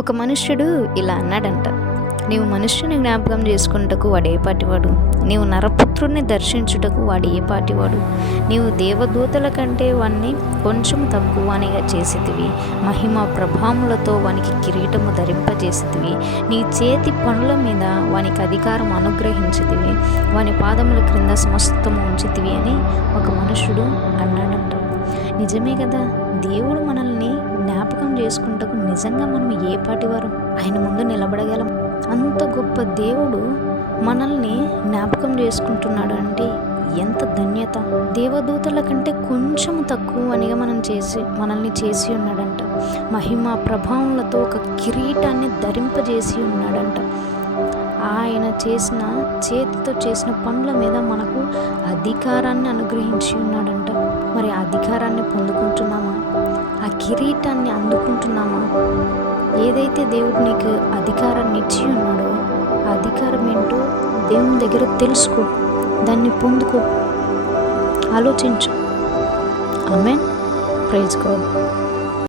ఒక మనుష్యుడు ఇలా అన్నాడంట, నీవు మనుష్యుని జ్ఞాపకం చేసుకుంటకు వాడు ఏ పాటివాడు, నీవు నరపుత్రుడిని దర్శించుటకు వాడు ఏ పాటివాడు, నీవు దేవదూతల కంటే వాణ్ణి కొంచెం తక్కువనిగా చేసితివి, మహిమ ప్రభావములతో వానికి కిరీటము ధరింపజేసితివి, నీ చేతి పనుల మీద వానికి అధికారం అనుగ్రహించితివి, వాని పాదముల క్రింద సమస్తము ఉంచితివి అని ఒక మనుష్యుడు అన్నాడంట. నిజమే కదా, దేవుడు మనల్ని జ్ఞాపకం చేసుకుంటకు నిజంగా మనం ఏ పాటివారు ఆయన ముందు నిలబడగలం? అంత గొప్ప దేవుడు మనల్ని జ్ఞాపకం చేసుకుంటున్నాడు అంటే ఎంత ధన్యత. దేవదూతల కంటే కొంచెం తక్కువ అనిగా మనల్ని చేసి ఉన్నాడంట. మహిమ ప్రభావములతో ఒక కిరీటాన్ని ధరింపజేసి ఉన్నాడంట. ఆయన చేతితో చేసిన పనుల మీద మనకు అధికారాన్ని అనుగ్రహించి ఉన్నాడంట. మరి ఆ అధికారాన్ని పొందుకుంటున్నామా? ఆ కిరీటాన్ని అందుకుంటున్నామా? ఏదైతే దేవుడు నీకు అధికారాన్ని ఇచ్చి ఉన్నాడో ఆ అధికారం ఏంటో దేవుని దగ్గర తెలుసుకో, దాన్ని పొందుకో, ఆలోచించు. ఆమేన్. Praise God.